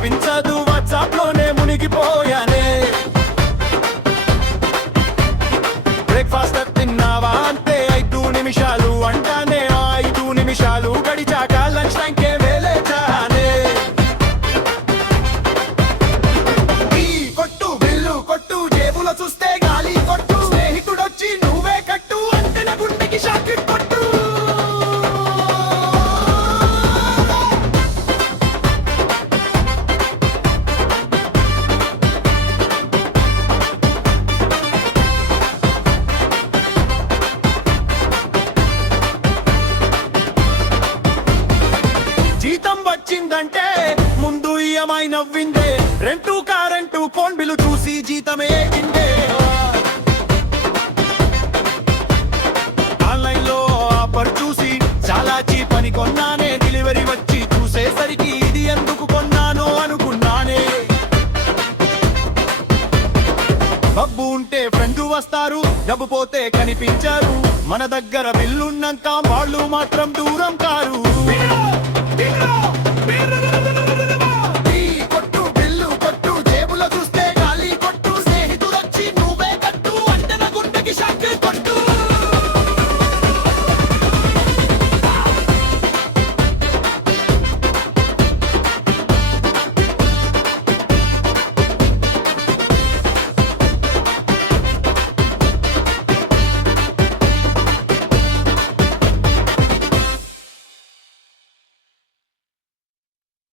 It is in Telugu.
కనిపించదు వాట్సాప్ లోనే మునిగిపోయానే. బ్రేక్ఫాస్ట్ తిన్నావా అంటే 5 నిమిషాలు అంటానే. 5 నిమిషాలు గడిచాక లంచ్ టైంకే వేలేచానే. ఈ కొట్టు బిల్లు కొట్టు జేబులో చూస్తే గాలి కొట్టు. స్నేహితుడొచ్చి నువ్వే కట్టు అంటే నా గుండెకి షాక్ కొట్టు. జీతం వచ్చిందంటే ముందు ఈఎంఐ నవ్విందే. రెంటు కరెంటు ఫోన్ బిల్లు చూసి జీతమే ఎక్కిందే. ఆన్లైన్ లో ఆఫర్ చూసి చాలా చీప్ అని కొన్నానే. డెలివరీ వచ్చి చూసేసరికి ఇది ఎందుకు కొన్నానో అనుకున్నానే. డబ్బు ఉంటే ఫ్రెండ్ వస్తారు, డబ్బు పోతే కనిపించారు. మన దగ్గర బిల్లున్నాక వాళ్ళు మాత్రం దూరం కారు.